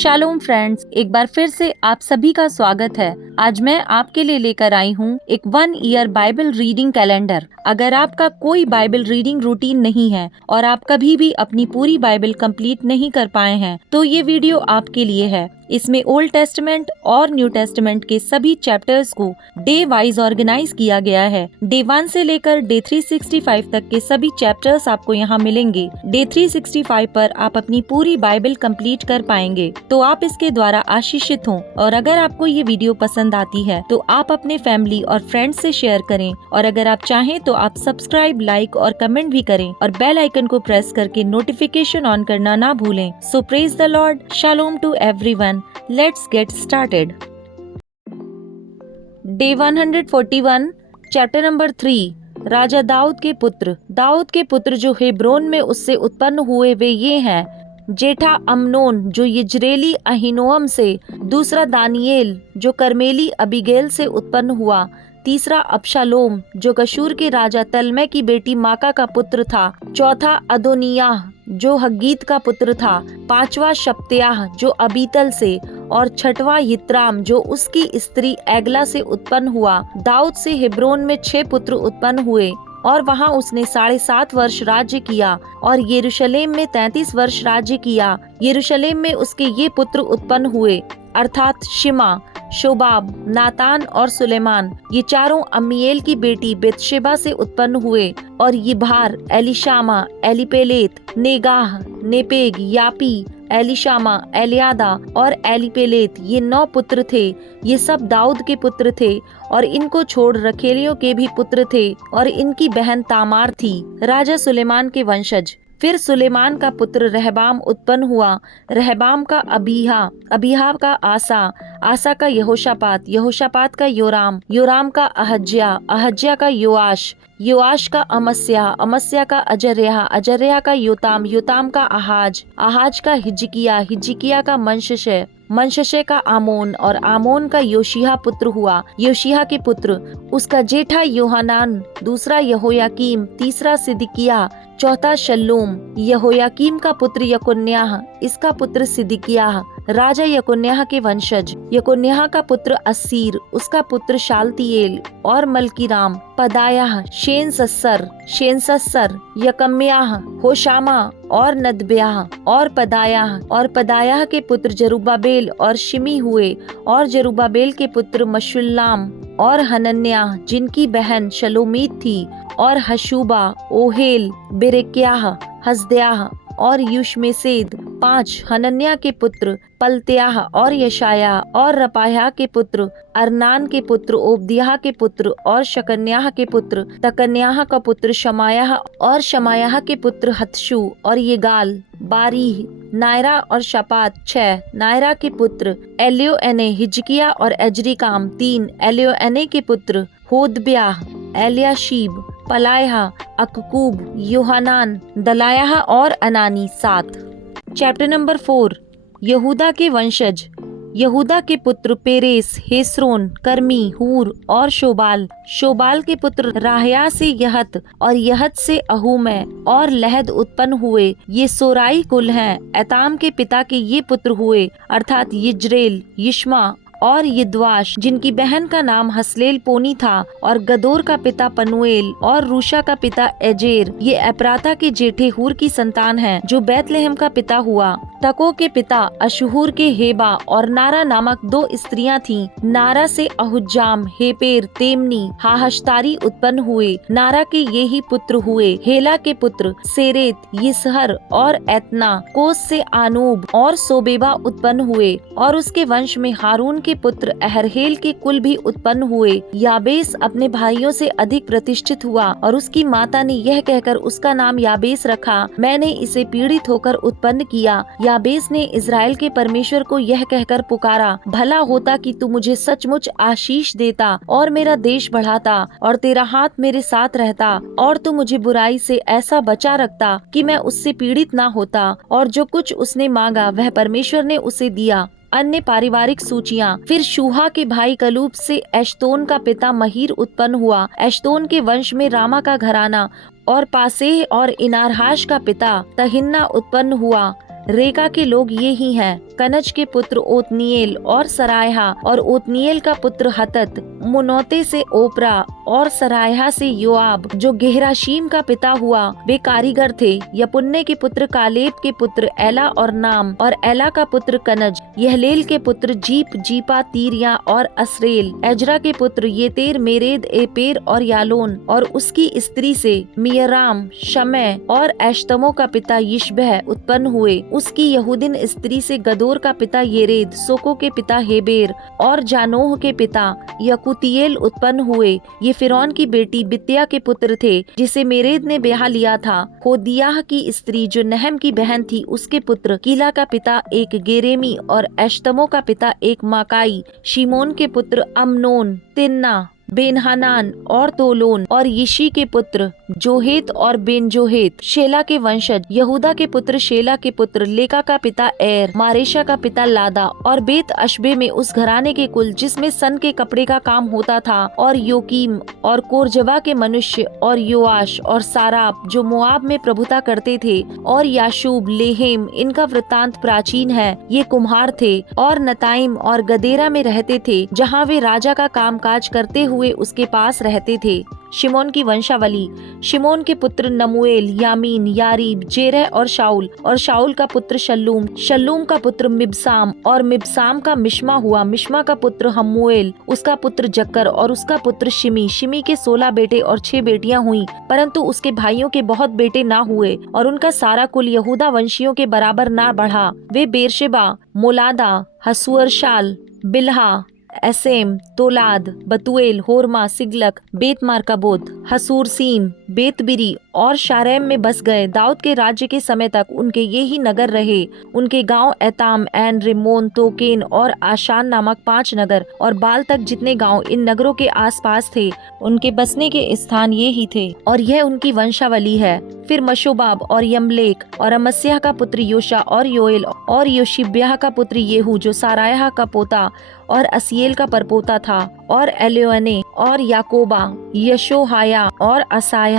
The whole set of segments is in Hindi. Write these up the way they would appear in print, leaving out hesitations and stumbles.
शालोम फ्रेंड्स, एक बार फिर से आप सभी का स्वागत है। आज मैं आपके लिए लेकर आई हूँ एक 1 ईयर बाइबल रीडिंग कैलेंडर। अगर आपका कोई बाइबल रीडिंग रूटीन नहीं है और आप कभी भी अपनी पूरी बाइबल कंप्लीट नहीं कर पाए हैं, तो ये वीडियो आपके लिए है। इसमें ओल्ड टेस्टमेंट और न्यू टेस्टमेंट के सभी चैप्टर्स को डे वाइज ऑर्गेनाइज किया गया है। डे 1 से लेकर डे 365 तक के सभी चैप्टर्स आपको यहाँ मिलेंगे। डे 365 पर आप अपनी पूरी बाइबल कंप्लीट कर पाएंगे, तो आप इसके द्वारा आशीषित हों। और अगर आपको ये वीडियो पसंद आती है तो आप अपने फैमिली और फ्रेंड्स से शेयर करें, और अगर आप चाहें तो आप सब्सक्राइब, लाइक और कमेंट भी करें और बेल आइकन को प्रेस करके नोटिफिकेशन ऑन करना ना भूलें। So praise the lord, shalom to everyone. Let's get started. Day 141, chapter number 3। राजा दाऊद के पुत्र। दाऊद के पुत्र जो हेब्रोन में उससे उत्पन्न हुए वे ये हैं: जेठा अम्नोन जो यिज्रेली अहीनोअम से, दूसरा दानियेल जो कर्मेली अबीगैल से उत्पन्न हुआ, तीसरा अबशालोम जो गशूर के राजा तलमै की बेटी माका का पुत्र था, चौथा अदोनियाह जो हग्गीत का पुत्र था, पांचवा शप्त्याह जो अबीतल से, और छठवां यित्राम जो उसकी स्त्री एगला से उत्पन्न हुआ। दाऊद से हेब्रोन में 6 पुत्र उत्पन्न हुए और वहां उसने 7.5 वर्ष राज्य किया, और यरूशलेम में 33 वर्ष राज्य किया। यरूशलेम में उसके ये पुत्र उत्पन्न हुए, अर्थात शिमा, शोबाब, नातान और सुलेमान। ये चारों अम्मीएल की बेटी बेतशेबा से उत्पन्न हुए, और यिभार, एलिशामा, एलिपेलेत, नेगाह, नेपेग, यापी, एलिशामा, एलियादा और एलिपेलेत, ये 9 पुत्र थे। ये सब दाऊद के पुत्र थे, और इनको छोड़ रखेलियों के भी पुत्र थे, और इनकी बहन तामार थी। राजा सुलेमान के वंशज। फिर सुलेमान का पुत्र रहबाम उत्पन्न हुआ। रहबाम का अबीहा, अबीहा का आसा, आसा का यहोशापात, यहोशापात का योराम, योराम का अहज्या, अहज्या का योआश, योआश का अमस्या, अमस्या का अजर्याह, अजर्याह का योताम, योताम का आहाज, आहाज का हिजकिया, हिजकिया का मनशशे, मनशशे का आमोन, और आमोन का योशिहा पुत्र हुआ। योशिहा के पुत्र: उसका जेठा योहानान, दूसरा यहोयाकीम, तीसरा सिदकिय्याह, चौथा शल्लूम। यहोयाकीम का पुत्र यकोन्याह, इसका पुत्र सिदकिय्याह। राजा यकोन्याह के वंशज। यकोन्याह का पुत्र अस्सीर, उसका पुत्र शालतिएल और मलकीराम, पदायाह, शेनसस्सर, शेनसस्सर, यकम्याह, होशामा और नदब्याह और पदायाह। और पदायाह के पुत्र जरुब्बाबेल और शिमी हुए, और जरुब्बाबेल के पुत्र मशुल्लाम और हनन्याह जिनकी बहन शलोमीत थी, और हशूबा, ओहेल, बेरेक्याह, हसद्याह और युशमेसेद। 5 हनन्याह के पुत्र पलत्याह और यशाया, और रपायाह के पुत्र अरनान के पुत्र ओबद्याह के पुत्र, और शकन्याह के पुत्र तकन्याह का पुत्र शमायाह, और शमायाह के पुत्र हतशू और येगाल, बारीह, नायरा और शपात। 6 नायरा के पुत्र एल्योएने, हिजकिया और एजरिकाम। 3 एल्योएने के पुत्र होदब्याह, एलियाशीब, पलायहा, अक्कूब, योहानान, दलायाह और अनानी। 7 चैप्टर नंबर 4। यहूदा के वंशज। यहूदा के पुत्र पेरेस, हेस्रोन, कर्मी, हूर और शोबाल। शोबाल के पुत्र राहया से यहत, और यहत से अहूमै और लहद उत्पन्न हुए। ये सोराई कुल हैं। एताम के पिता के ये पुत्र हुए, अर्थात यिज्रेल, यिश्मा और यिद्वाश, जिनकी बहन का नाम हसलेल पोनी था, और गदोर का पिता पनुएल, और रूशा का पिता एजेर। ये एप्राता के जेठे हूर की संतान हैं, जो बैतलहम का पिता हुआ। तको के पिता अशहूर के हेबा और नारा नामक 2 स्त्रियां थीं। नारा से अहुज्जाम, हेपेर, तेमनी, हाहश्तारी उत्पन्न हुए। नारा के ये ही पुत्र हुए। हेला के पुत्र सेरेत, यिसहर और एतना। कोस से आनूब और सोबेबा उत्पन्न हुए, और उसके वंश में हारून के पुत्र अहरहेल के कुल भी उत्पन्न हुए। याबेस अपने भाइयों से अधिक प्रतिष्ठित हुआ, और उसकी माता ने यह कहकर उसका नाम याबेस रखा, मैंने इसे पीड़ित होकर उत्पन्न किया। याबेस ने इज़राइल के परमेश्वर को यह कहकर पुकारा, भला होता कि तू मुझे सचमुच आशीष देता और मेरा देश बढ़ाता, और तेरा हाथ मेरे साथ रहता, और तू मुझे बुराई से ऐसा बचा रखता कि मैं उससे पीड़ित ना होता। और जो कुछ उसने मांगा वह परमेश्वर ने उसे दिया। अन्य पारिवारिक सूचियाँ। फिर शूहा के भाई कलूब से एश्तोन का पिता महीर उत्पन्न हुआ। एश्तोन के वंश में रामा का घराना और पासेह और इनारहाश का पिता तहिन्ना उत्पन्न हुआ। रेका के लोग ये ही हैं। कनज के पुत्र ओतनीएल और सरायहा, और ओतनीएल का पुत्र हतत। मुनौते से ओपरा और सरायहा से योआब जो गेहराशीम का पिता हुआ, वे कारीगर थे। यपुन्ने के पुत्र कालेब के पुत्र एला और नाम, और एला का पुत्र कनज। यहलेल के पुत्र जीप, जीपा, तीरिया और असरेल। एजरा के पुत्र येतेर, मेरेद, एपेर और यालोन, और उसकी स्त्री से मियराम, शमै और एश्तमो का पिता यिशबह उत्पन्न हुए। उसकी यहूदिन स्त्री से गदोर का पिता येरेद, सोको के पिता हेबेर और जानोह के पिता यकुतिएल उत्पन्न हुए। ये फिरौन की बेटी बित्या के पुत्र थे, जिसे मेरेद ने ब्याह लिया था। होदियाह की स्त्री जो नहम की बहन थी, उसके पुत्र कीला का पिता एक गेरेमी और एश्तमो का पिता एक माकाई। शिमोन के पुत्र अम्नोन, तिन्ना, बेनहानान और तोलोन, और यिशी के पुत्र जोहेत और बेनजोहेत। शेला के वंशज यहूदा के पुत्र शेला के पुत्र लेका का पिता एर, मारेशा का पिता लादा, और बेत अशबे में उस घराने के कुल जिसमें सन के कपड़े का काम होता था, और योकीम और कोरजवा के मनुष्य, और योआश और साराप जो मोआब में प्रभुता करते थे, और याशूब, लेहेम, इनका वृत्तांत प्राचीन है। ये कुम्हार थे और नताइम और गदेरा में रहते थे, जहाँ वे राजा का कामकाज करते हुए उसके पास रहते थे। शिमोन की वंशावली। शिमोन के पुत्र नमुएल, यामीन, यारीब, जेरह और शाऊल का पुत्र शल्लूम, शल्लूम का पुत्र मिबसाम, और मिबसाम का मिश्मा हुआ। मिश्मा का पुत्र हम्मुएल, उसका पुत्र जक्कर, और उसका पुत्र शिमी। शिमी के 16 बेटे और 6 बेटियां हुई, परंतु उसके भाइयों के बहुत बेटे ना हुए, और उनका सारा कुल यहूदा वंशियों के बराबर ना बढ़ा। वे बेरशेबा, मोलादा, हसुअरशाल, बिल्हा, एसेम, तोलाद, बतुएल, होरमा, सिगलक, बेत मार्काबोत, हसूरसीम, बेतबिरी और शारैम में बस गए। दाऊद के राज्य के समय तक उनके ये ही नगर रहे। उनके गांव एताम, एन, रिमोन, तोकेन और आशान नामक 5 नगर, और बाल तक जितने गांव इन नगरों के आसपास थे, उनके बसने के स्थान ये ही थे। और यह उनकी वंशावली है। फिर मशोबाब और यमलेक और अमस्याह का पुत्र योशा और योएल और योशिब्याह का पुत्र येहू जो सारायाह का पोता और असिएल का परपोता था, और एलियोने और याकोबा, यशोहाया और असायाह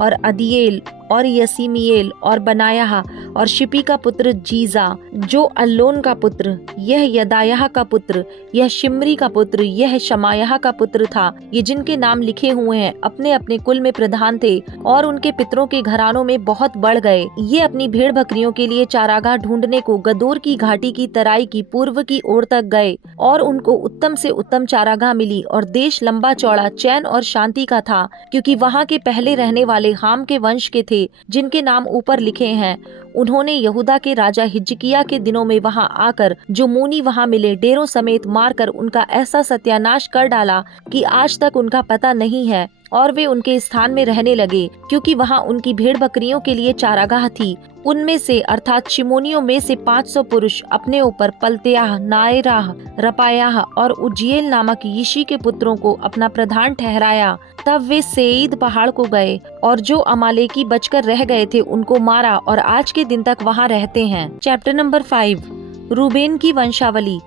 और अदिएल और यसीमिएल और बनायाह और शिपी का पुत्र जीजा जो अल्लोन का पुत्र, यह यदायाह का पुत्र, यह शिमरी का पुत्र, यह शमायाह का पुत्र था। ये जिनके नाम लिखे हुए हैं अपने अपने कुल में प्रधान थे, और उनके पितरों के घरानों में बहुत बढ़ गए। ये अपनी भेड़ बकरियों के लिए चारागाह ढूंढने को गदोर की घाटी की तराई की पूर्व की ओर तक गए, और उनको उत्तम से उत्तम चारागाह मिली, और देश लंबा चौड़ा चैन और शांति का था, क्योंकि वहाँ के पहले रहने वाले हाम के वंश के थे, जिनके नाम ऊपर लिखे हैं। उन्होंने यहूदा के राजा हिजकिया के दिनों में वहां आकर जो मुनी वहां मिले डेरों समेत मारकर उनका ऐसा सत्यानाश कर डाला कि आज तक उनका पता नहीं है, और वे उनके स्थान में रहने लगे, क्योंकि वहां उनकी भेड़ बकरियों के लिए चारागाह थी। उनमें से अर्थात शिमोनियों में से 500 पुरुष अपने ऊपर पलत्याह, नायराह, रपायाह और उज्जीएल नामक यिशी के पुत्रों को अपना प्रधान ठहराया। तब वे सेईद पहाड़ को गए, और जो अमालेकी बचकर रह गए थे उनको मारा, और आज के दिन तक वहां रहते हैं। Chapter number 5। रूबेन की वंशावली।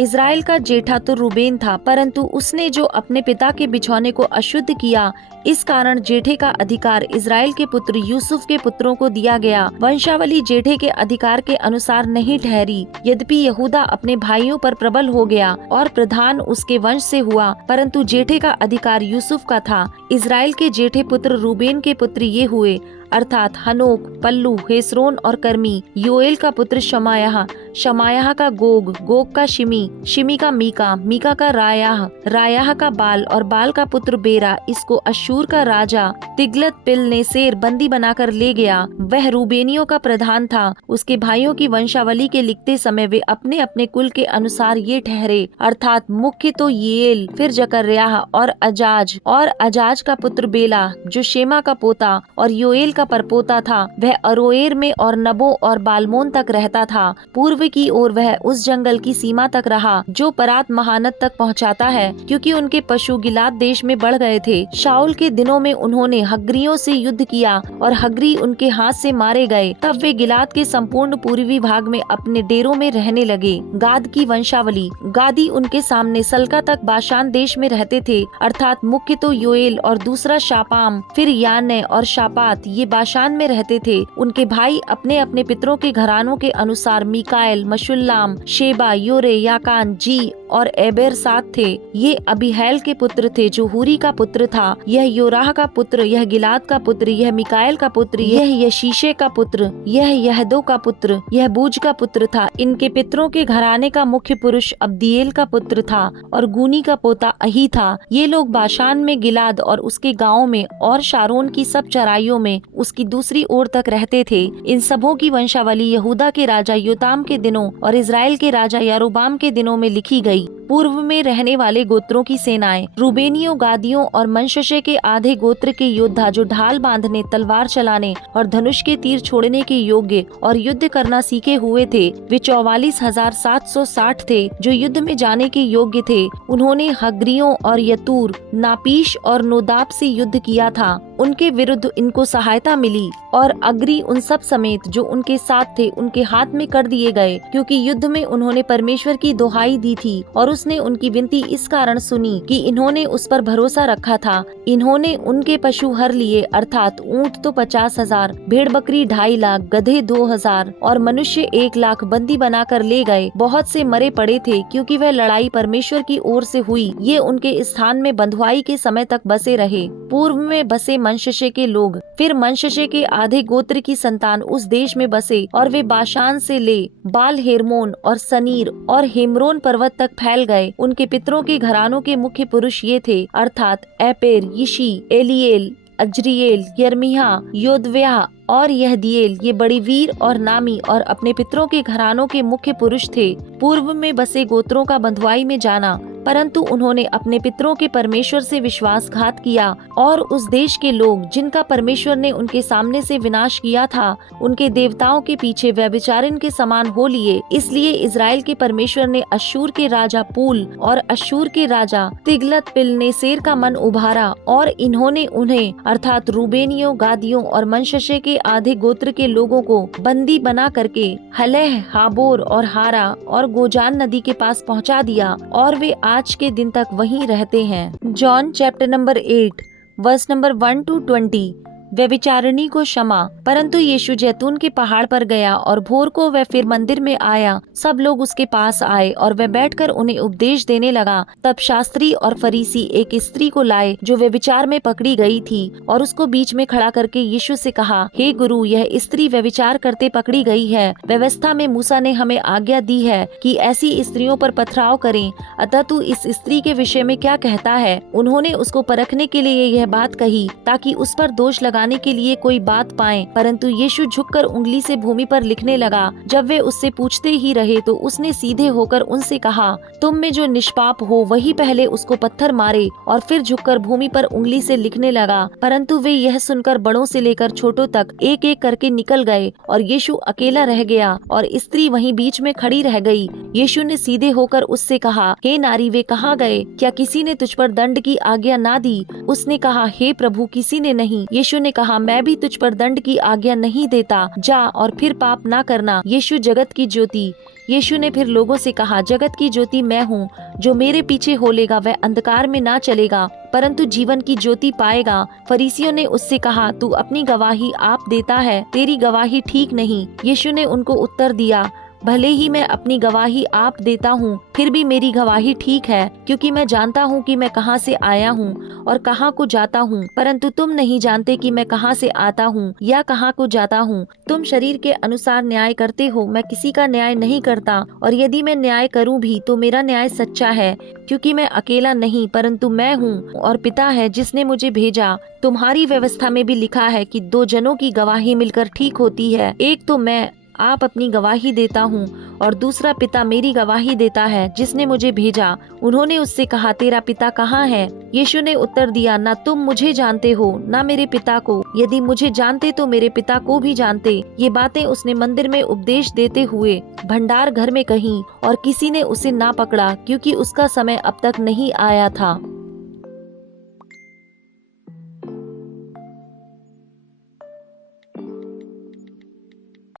इज़राइल का जेठा तो रूबेन था, परंतु उसने जो अपने पिता के बिछौने को अशुद्ध किया, इस कारण जेठे का अधिकार इज़राइल के पुत्र यूसुफ के पुत्रों को दिया गया। वंशावली जेठे के अधिकार के अनुसार नहीं ठहरी। यद्यपि यहूदा अपने भाइयों पर प्रबल हो गया और प्रधान उसके वंश से हुआ, परंतु जेठे का अधिकार यूसुफ का था। इज़राइल के जेठे पुत्र रूबेन के पुत्र ये हुए, अर्थात हनोक, पल्लू, हेस्रोन और कर्मी। योएल का पुत्र शमायाह, शमायाह का गोग, गोग का शिमी, शिमी का मीका, मीका का रायाह, रायाह का बाल, और बाल का पुत्र बेरा। इसको अशूर का राजा तिग्लत पिलनेसेर बंदी बनाकर ले गया। वह रूबेनियों का प्रधान था। उसके भाइयों की वंशावली के लिखते समय वे अपने अपने कुल के अनुसार ये ठहरे, अर्थात मुख्य तो येल, फिर जकर्याह और अजाज का पुत्र बेला जो शेमा का पोता और योएल का परपोता था। वह अरोएर में और नबो और बालमोन तक रहता था। पूर्व की ओर वह उस जंगल की सीमा तक रहा जो परात महानद तक पहुंचाता है, क्योंकि उनके पशु गिलाद देश में बढ़ गए थे। शाऊल के दिनों में उन्होंने हग्रियों से युद्ध किया और हग्री उनके हाथ से मारे गए। तब वे गिलाद के संपूर्ण पूर्वी भाग में अपने डेरों में रहने लगे। गाद की वंशावली। गादी उनके सामने सल्का तक बाशान देश में रहते थे, अर्थात मुख्य तो योएल और दूसरा शापाम, फिर याने और शापात, ये बाशान में रहते थे। उनके भाई अपने अपने पितरों के घरानों के अनुसार मिकाएल, मशुल्लाम, शेबा, योरे, याकान, जी और एबेर साथ थे। ये अबीहैल के पुत्र थे जो हूरी का पुत्र था। यह योराह का पुत्र, यह गिलाद का पुत्र, यह मिकाएल का पुत्र, यह यशीशे का पुत्र, यह यहदो का पुत्र, यह बूज का पुत्र था। इनके पितरों के घराने का मुख्य पुरुष अब्दिएल का पुत्र था और गूनी का पोता अही था। ये लोग बाशान में गिलाद और उसके गाँव में और शारोन की सब चराइयों में उसकी दूसरी ओर तक रहते थे। इन सबों की वंशावली यहूदा के राजा योताम के दिनों और इजराइल के राजा यारोबाम के दिनों में लिखी गई। पूर्व में रहने वाले गोत्रों की सेनाएं। रूबेनियों, गादियों और मनश्शे के आधे गोत्र के योद्धा जो ढाल बांधने, तलवार चलाने और धनुष के तीर छोड़ने के योग्य और युद्ध करना सीखे हुए थे, वे 44,760 थे जो युद्ध में जाने के योग्य थे। उन्होंने हग्रियों और यतूर, नापीश और नोदाब से युद्ध किया था। उनके विरुद्ध इनको सहायता मिली और अग्री उन सब समेत जो उनके साथ थे उनके हाथ में कर दिए गए, क्योंकि युद्ध में उन्होंने परमेश्वर की दोहाई दी थी और उसने उनकी विनती इस कारण सुनी कि इन्होंने उस पर भरोसा रखा था। इन्होंने उनके पशु हर लिए, अर्थात ऊंट तो 50,000, भेड़ बकरी 2.5 लाख, गधे 2,000 और मनुष्य 1 लाख बंदी बनाकर ले गए। बहुत से मरे पड़े थे क्योंकि वह लड़ाई परमेश्वर की ओर से हुई। ये उनके स्थान में बंधुआई के समय तक बसे रहे। पूर्व में बसे मनश्शे के लोग। फिर मनश्शे के आधे गोत्र की संतान उस देश में बसे और वे बाशान से ले बाल हेरमोन और सनीर और हेमरोन पर्वत तक फैल गए। उनके पितरों के घरानों के मुख्य पुरुष ये थे, अर्थात एपेर, यिशी, एलिएल, अज्रिएल, यर्मिया, योदव्याह और यहदिएल। ये बड़ी वीर और नामी और अपने पितरों के घरानों के मुख्य पुरुष थे। पूर्व में बसे गोत्रों का बंधुआई में जाना, परंतु उन्होंने अपने पितरों के परमेश्वर से विश्वासघात किया और उस देश के लोग जिनका परमेश्वर ने उनके सामने से विनाश किया था, उनके देवताओं के पीछे व्यभिचारिन के समान हो लिए। इसलिए इजराइल के परमेश्वर ने अश्शूर के राजा पूल और अश्शूर के राजा तिग्लत पिलनेसेर का मन उभारा और इन्होंने उन्हें, अर्थात रूबेनियों, गादियों और मनश्शे के आधे गोत्र के लोगों को बंदी बना करके हलह, हाबोर और हारा और गोजान नदी के पास पहुंचा दिया और वे आज के दिन तक वहीं रहते हैं। John chapter number 8 verse number 1 to 20। व्यभिचारिणी को क्षमा। परंतु यीशु जैतून के पहाड़ पर गया और भोर को वह फिर मंदिर में आया। सब लोग उसके पास आए और वह बैठकर उन्हें उपदेश देने लगा। तब शास्त्री और फरीसी एक स्त्री को लाए जो व्यभिचार में पकड़ी गई थी और उसको बीच में खड़ा करके यीशु से कहा, हे गुरु, यह स्त्री व्यभिचार करते पकड़ी गई है। व्यवस्था में मूसा ने हमें आज्ञा दी है कि ऐसी स्त्रियों पर पथराव करें। अतः तू इस स्त्री के विषय में क्या कहता है? उन्होंने उसको परखने के लिए यह बात कही ताकि उस पर दोष लगाने के लिए कोई बात पाएं। परंतु यीशु झुककर उंगली से भूमि पर लिखने लगा। जब वे उससे पूछते ही रहे तो उसने सीधे होकर उनसे कहा, तुम में जो निष्पाप हो वही पहले उसको पत्थर मारे। और फिर झुककर भूमि पर उंगली से लिखने लगा। परंतु वे यह सुनकर बड़ों से लेकर छोटों तक एक एक करके निकल गए और यीशु अकेला रह गया और स्त्री वहीं बीच में खड़ी रह गई। यीशु ने सीधे होकर उससे कहा, हे नारी, वे कहाँ गए? क्या किसी ने तुझ पर दंड की आज्ञा ना दी? उसने कहा, हे प्रभु, किसी ने नहीं। यीशु ने कहा, मैं भी तुझ पर दंड की आज्ञा नहीं देता, जा और फिर पाप ना करना। यीशु जगत की ज्योति। यीशु ने फिर लोगों से कहा, जगत की ज्योति मैं हूँ। जो मेरे पीछे होलेगा वह अंधकार में ना चलेगा परंतु जीवन की ज्योति पाएगा। फरीसियों ने उससे कहा, तू अपनी गवाही आप देता है, तेरी गवाही ठीक नहीं। यीशु ने उनको उत्तर दिया, भले ही मैं अपनी गवाही आप देता हूँ, फिर भी मेरी गवाही ठीक है, क्योंकि मैं जानता हूँ कि मैं कहाँ से आया हूँ और कहाँ को जाता हूँ, परंतु तुम नहीं जानते कि मैं कहाँ से आता हूँ या कहाँ को जाता हूँ। तुम शरीर के अनुसार न्याय करते हो, मैं किसी का न्याय नहीं करता, और यदि मैं न्याय करूँ भी तो मेरा न्याय सच्चा है, क्योंकि मैं अकेला नहीं परंतु मैं हूँ और पिता है जिसने मुझे भेजा। तुम्हारी व्यवस्था में भी लिखा है कि 2 जनों की गवाही मिलकर ठीक होती है। एक तो मैं आप अपनी गवाही देता हूँ और दूसरा पिता मेरी गवाही देता है जिसने मुझे भेजा। उन्होंने उससे कहा, तेरा पिता कहाँ है? यीशु ने उत्तर दिया, ना तुम मुझे जानते हो ना मेरे पिता को। यदि मुझे जानते तो मेरे पिता को भी जानते। ये बातें उसने मंदिर में उपदेश देते हुए भंडार घर में कही और किसी ने उसे ना पकड़ा, क्योंकि उसका समय अब तक नहीं आया था।